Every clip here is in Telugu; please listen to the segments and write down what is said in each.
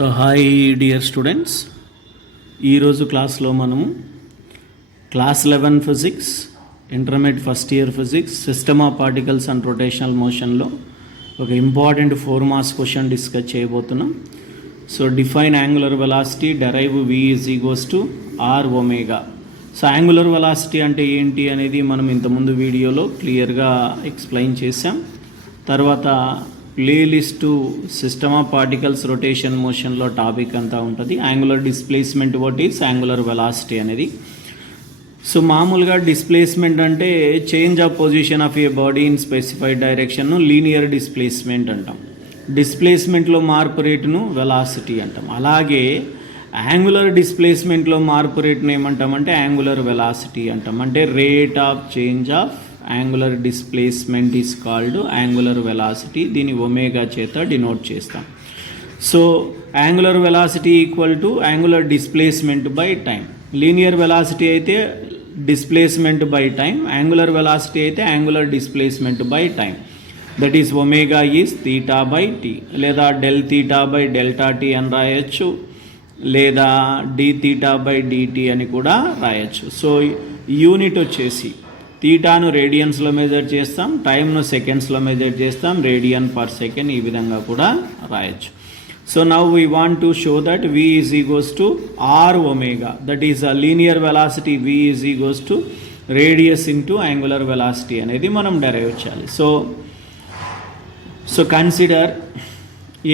సో హాయ్ డియర్ స్టూడెంట్స్, ఈరోజు క్లాస్లో మనము class 11 physics intermediate first year physics system of particles and rotational మోషన్లో ఒక ఇంపార్టెంట్ 4 మార్క్స్ క్వశ్చన్ డిస్కస్ చేయబోతున్నాం. So define angular velocity, derive v is equals to r omega. So angular velocity అంటే ఏంటి అనేది మనం ఇంతకుముందు వీడియోలో క్లియర్గా ఎక్స్ప్లెయిన్ చేసాం. తర్వాత playlist system of particles rotation మోషన్లో టాపిక్ అంతా ఉంటుంది. Angular displacement what is angular velocity అనేది. సో మామూలుగా డిస్ప్లేస్మెంట్ అంటే change of position of a body in specified direction linear displacement అంటాం. డిస్ప్లేస్మెంట్లో మార్పు రేటును వెలాసిటీ అంటాం. అలాగే యాంగులర్ డిస్ప్లేస్మెంట్లో మార్పు రేటును ఏమంటామంటే యాంగులర్ వెలాసిటీ అంటాం. అంటే rate of change of angular displacement is called angular velocity. దీని ఒమేగా చేత డినోట్ చేస్తాం. So angular velocity equal to angular displacement by time. Linear velocity అయితే displacement by time, angular velocity అయితే angular displacement by time. That is omega is theta by t, లేదా del theta by delta tea అని రాయొచ్చు, లేదా డి థీటా బై డిటీ అని కూడా రాయొచ్చు. సో యూనిట్ వచ్చేసి థీటాను రేడియన్స్లో మెజర్ చేస్తాం, టైంను సెకండ్స్లో మెజర్ చేస్తాం, రేడియన్ పర్ సెకండ్ ఈ విధంగా కూడా రాయొచ్చు. So now we want to show that v is equals to r omega. That is a linear velocity v is equals to radius into angular velocity అనేది మనం డెరైవ్ చేయాలి. So consider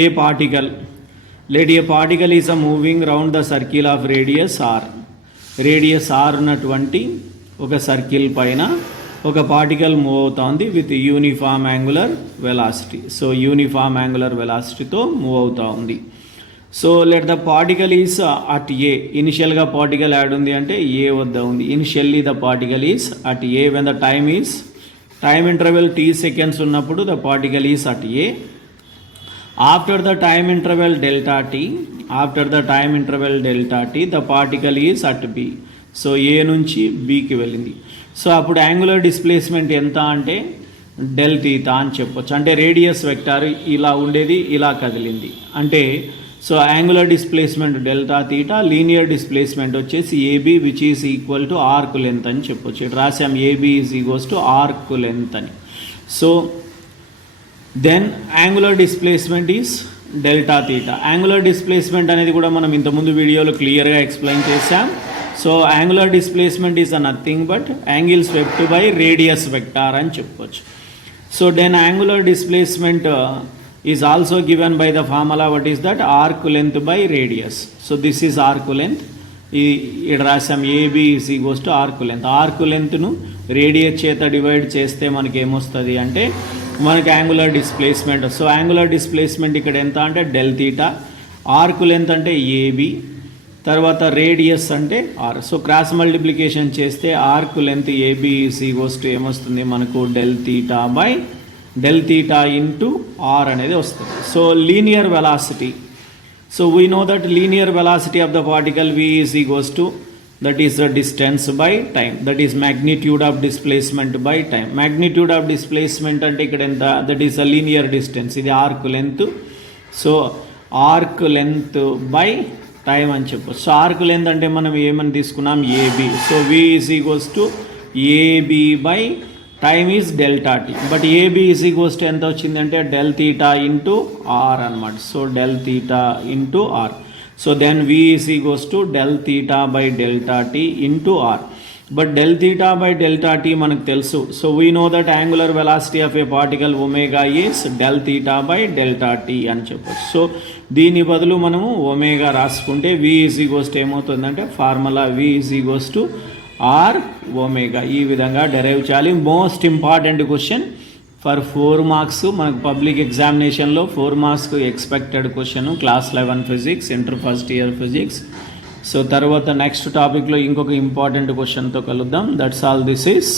A particle. let a particle is a moving round the circle of radius r. Radius r ఉన్నటువంటి ఒక సర్కిల్ పైన ఒక పార్టికల్ మూవ్ అవుతుంది with uniform angular velocity. So uniform angular వెలాసిటీతో మూవ్ అవుతూ ఉంది. So let the particle is at A. ఇనిషియల్గా పార్టికల్ యాడ్ ఉంది అంటే ఏ వద్ద ఉంది. Initially the particle is at A when the time interval t seconds ఉన్నప్పుడు the particle is at A. After the time interval delta t the particle is at B. So ఏ నుంచి బీకి వెళ్ళింది. సో అప్పుడు యాంగులర్ డిస్ప్లేస్మెంట్ ఎంత అంటే డెల్ తీటా అని చెప్పొచ్చు. అంటే రేడియస్ వెక్టార్ ఇలా ఉండేది ఇలా కదిలింది అంటే so angular displacement delta theta, linear displacement వచ్చేసి AB which is equal to arc length అని చెప్పొచ్చు. ఇటు రాసాం AB is equals to arc length అని. So then angular displacement is delta theta. Angular displacement అనేది కూడా మనం ఇంతకుముందు వీడియోలో క్లియర్గా ఎక్స్ప్లెయిన్ చేసాం. So angular displacement is nothing but angle swept by radius vector అని చెప్పొచ్చు. So then angular displacement is also given by the formula what is that arc length by radius. So this is arc length. ఇక్కడ రాసాం AB is equals to arc length. Arc లెంత్ను రేడియస్ చేత డివైడ్ చేస్తే మనకి ఏమొస్తుంది అంటే మనకి angular displacement. So angular displacement ఇక్కడ ఎంత అంటే డెల్ తీటా, ఆర్క్ లెంత్ అంటే ఏబీ, తర్వాత రేడియస్ అంటే ఆర్. సో క్రాస్ మల్టిప్లికేషన్ చేస్తే arc length AB is equals to ఏమొస్తుంది మనకు డెల్ తీటా ఇంటూ ఆర్ అనేది వస్తుంది. So linear velocity. So we know that linear velocity of the particle v is equals to that is the distance by time. That is magnitude of displacement by time. Magnitude of displacement అంటే ఇక్కడ ఎంత, that is a linear distance. ఇది arc length. So arc length by time అని చెప్పొచ్చు. సో ఆర్క్ లెంత్ అంటే మనం ఏమని తీసుకున్నాం AB. So v is equals to AB by time is delta t. But AB is equals to ఎంత వచ్చిందంటే డెల్ తీటా ఇంటూ ఆర్ అనమాట. So del theta into R. So then v is equals to del theta by delta T into R. But del theta by delta T మనకు తెలుసు. So we know that angular velocity of a particle omega is del theta by delta tea అని చెప్పొచ్చు. సో దీని బదులు మనము ఒమేగా రాసుకుంటే v ఈజ్ ఈక్వల్స్ టు ఏమవుతుందంటే formula v is equals to R omega. ఈ విధంగా డెరైవ్ చేయాలి. Most important question for 4 marks మనకు పబ్లిక్ ఎగ్జామినేషన్లో 4 మార్క్స్కు expected question class 11 physics inter first year physics. So తర్వాత నెక్స్ట్ టాపిక్లో ఇంకొక ఇంపార్టెంట్ క్వశ్చన్తో కలుద్దాం. That's all. This is